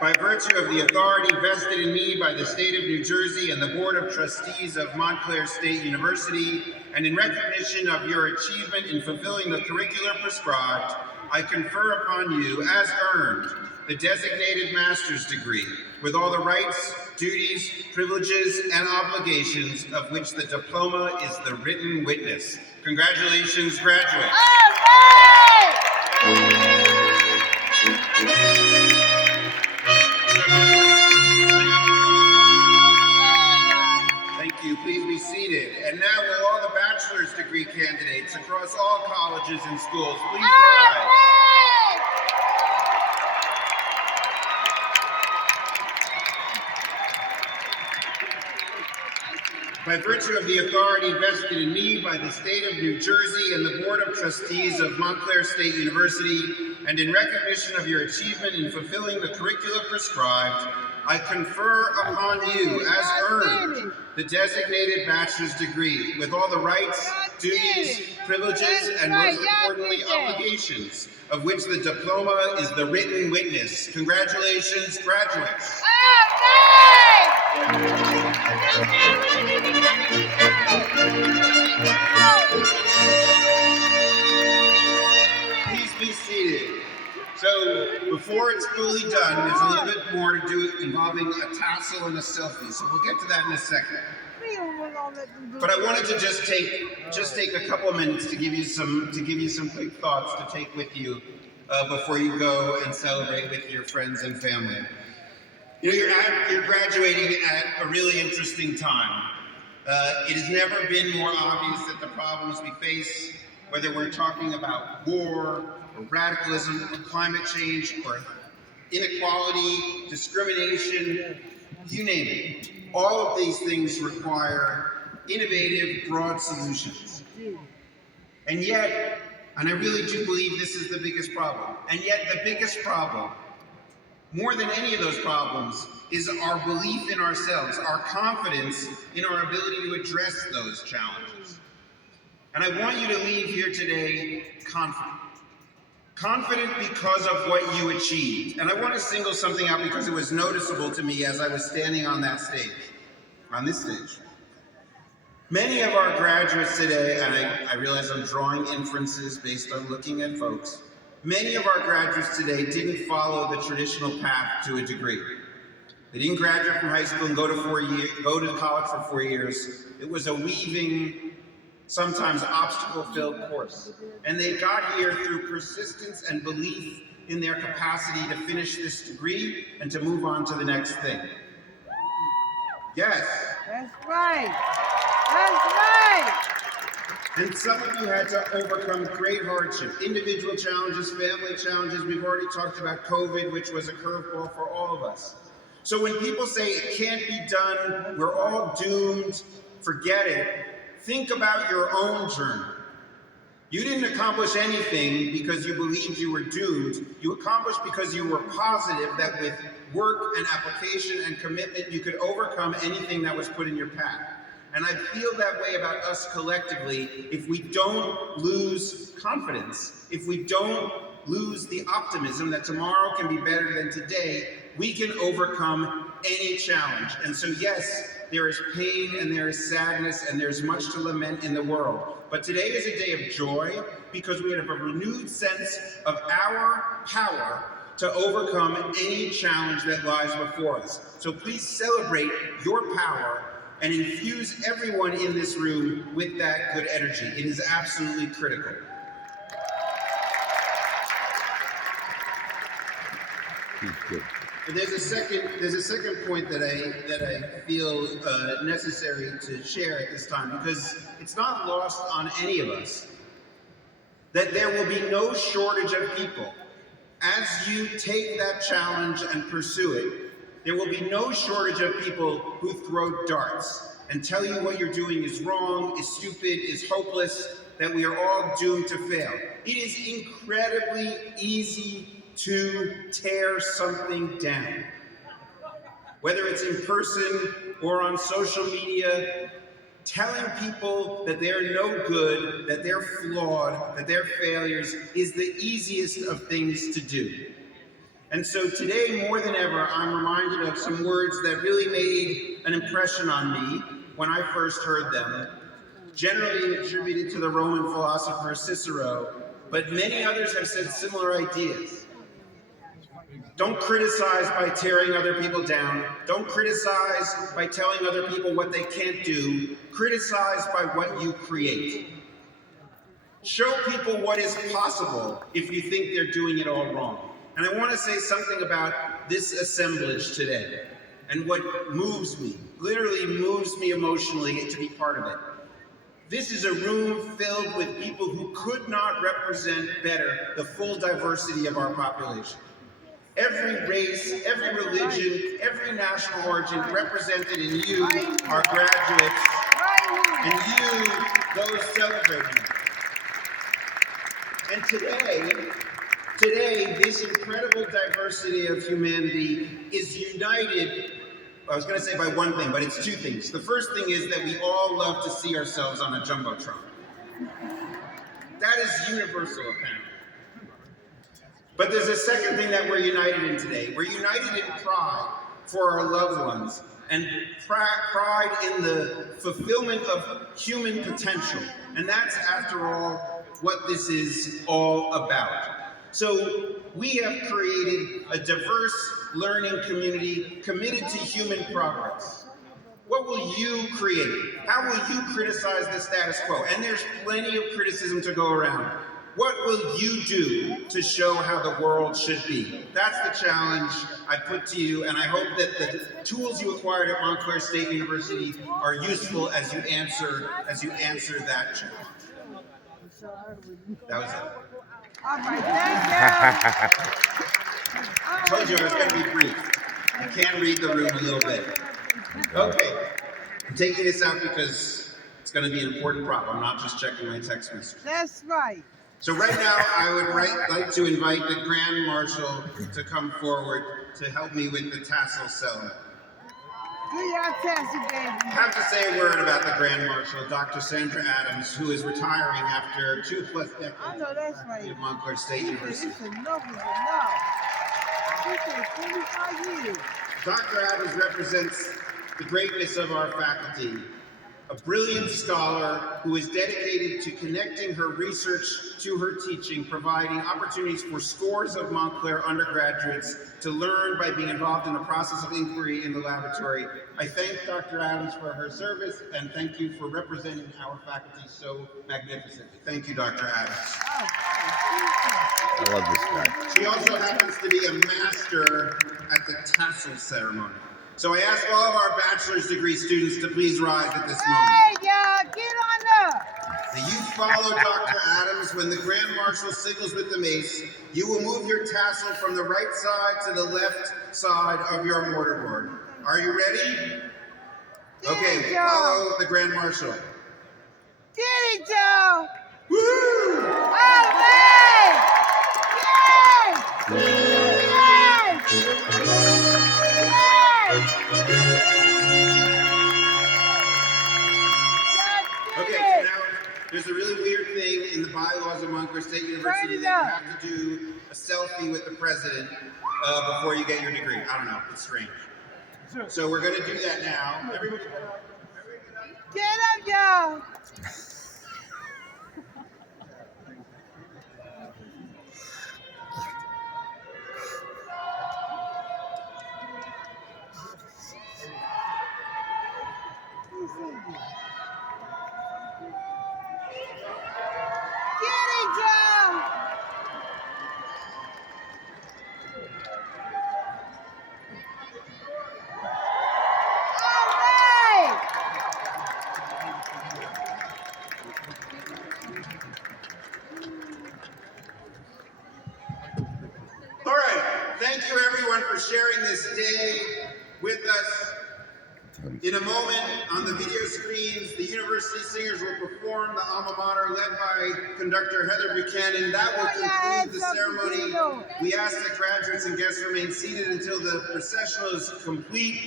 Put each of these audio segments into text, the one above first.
By virtue of the authority vested in me by the State of New Jersey and the Board of Trustees of Montclair State University, and in recognition of your achievement in fulfilling the curriculum prescribed, I confer upon you, as earned, the designated master's degree, with all the rights, duties, privileges, and obligations of which the diploma is the written witness. Congratulations, graduates. Thank you. Please be seated. And now will all the bachelor's degree candidates across all colleges and schools please rise. By virtue of the authority vested in me by the State of New Jersey and the Board of Trustees of Montclair State University, and in recognition of your achievement in fulfilling the curricula prescribed, I confer upon you, as earned, the designated bachelor's degree, with all the rights, duties, privileges, and most importantly, obligations, of which the diploma is the written witness. Congratulations, graduates. Please be seated. So, before it's fully done, there's a little bit more to do involving a tassel and a selfie, so we'll get to that in a second. But I wanted to just take a couple of minutes to give you some quick thoughts to take with you before you go and celebrate with your friends and family. You know, you're graduating at a really interesting time. It has never been more obvious that the problems we face, whether we're talking about war, or radicalism, or climate change, or inequality, discrimination, you name it, all of these things require innovative, broad solutions. And yet, and I really do believe this is the biggest problem, and yet the biggest problem, more than any of those problems, is our belief in ourselves, our confidence in our ability to address those challenges. And I want you to leave here today confident. Confident because of what you achieved. And I want to single something out because it was noticeable to me as I was standing on that stage, on this stage. Many of our graduates today, and I realize I'm drawing inferences based on looking at folks, many of our graduates today didn't follow the traditional path to a degree. They didn't graduate from high school and go to college for 4 years. It was a weaving, sometimes obstacle-filled course. And they got here through persistence and belief in their capacity to finish this degree and to move on to the next thing. Yes. That's right. That's right. And some of you had to overcome great hardship, individual challenges, family challenges. We've already talked about COVID, which was a curveball for all of us. So when people say it can't be done, we're all doomed, forget it, think about your own journey. You didn't accomplish anything because you believed you were doomed. You accomplished because you were positive that with work and application and commitment, you could overcome anything that was put in your path. And I feel that way about us collectively if we don't lose confidence, if we don't lose the optimism that tomorrow can be better than today, we can overcome any challenge. And so yes, there is pain and there is sadness and there's much to lament in the world. But today is a day of joy because we have a renewed sense of our power to overcome any challenge that lies before us. So please celebrate your power and infuse everyone in this room with that good energy. It is absolutely critical. And there's a second point that I feel necessary to share at this time, because it's not lost on any of us that there will be no shortage of people. As you take that challenge and pursue it, there will be no shortage of people who throw darts and tell you what you're doing is wrong, is stupid, is hopeless, that we are all doomed to fail. It is incredibly easy to tear something down. Whether it's in person or on social media, telling people that they're no good, that they're flawed, that they're failures is the easiest of things to do. And so today, more than ever, I'm reminded of some words that really made an impression on me when I first heard them, generally attributed to the Roman philosopher Cicero, but many others have said similar ideas. Don't criticize by tearing other people down. Don't criticize by telling other people what they can't do. Criticize by what you create. Show people what is possible if you think they're doing it all wrong. And I want to say something about this assemblage today and what moves me, literally moves me emotionally to be part of it. This is a room filled with people who could not represent better the full diversity of our population. Every race, every religion, every national origin represented in you, our graduates, and you, those celebrating. And today, this incredible diversity of humanity is united, I was going to say by one thing, but it's two things. The first thing is that we all love to see ourselves on a jumbotron. That is universal, apparently. But there's a second thing that we're united in today. We're united in pride for our loved ones and pride in the fulfillment of human potential. And that's, after all, what this is all about. So we have created a diverse learning community committed to human progress. What will you create? How will you criticize the status quo? And there's plenty of criticism to go around. What will you do to show how the world should be? That's the challenge I put to you, and I hope that the tools you acquired at Montclair State University are useful as you answer that challenge. That was it. All right, thank you. I told you I was going to be brief. I can read the room a little bit. Okay. I'm taking this out because it's going to be an important prop. I'm not just checking my text message. That's right. So right now, I would like to invite the Grand Marshal to come forward to help me with the tassel selling. Do your tassel, baby. I have to say a word about the Grand Marshal, Dr. Sandra Adams, who is retiring after 2+ decades I know that's right. at Montclair State University. It's enough is enough. It's 25 years. Dr. Adams represents the greatness of our faculty, a brilliant scholar who is dedicated to connecting her research to her teaching, providing opportunities for scores of Montclair undergraduates to learn by being involved in the process of inquiry in the laboratory. I thank Dr. Adams for her service, and thank you for representing our faculty so magnificently. Thank you, Dr. Adams. I love this guy. She also happens to be a master at the tassel ceremony. So I ask all of our bachelor's degree students to please rise at this moment. Hey, y'all, get on up. Now you follow Dr. Adams. When the Grand Marshal signals with the mace, you will move your tassel from the right side to the left side of your mortarboard. Are you ready? Okay, follow the Grand Marshal. Get it, Joe. Woo! All right. Yes. Okay, so now there's a really weird thing in the bylaws of Montclair State University that you have to do a selfie with the president before you get your degree. I don't know, it's strange. So we're going to do that now. Everybody Get up, y'all. Get it, Joe. All right. All right, thank you everyone for sharing this day with us. In a moment, on the video screens, the University Singers will perform the alma mater led by conductor Heather Buchanan. That will conclude the ceremony. We ask that graduates and guests remain seated until the processional is complete.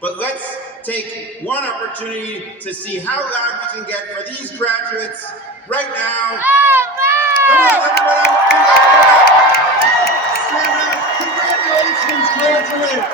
But let's take one opportunity to see how loud we can get for these graduates right now. Come on, everyone! Stand up! Congratulations! Congratulations.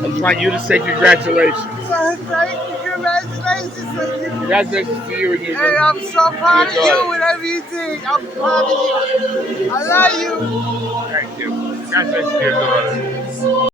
I just want you to say congratulations. Thank you, congratulations. Congratulations to you and your And I'm so proud of you, daughter. whatever you did. I'm proud of you. I love you. Thank you. Congratulations to your daughter.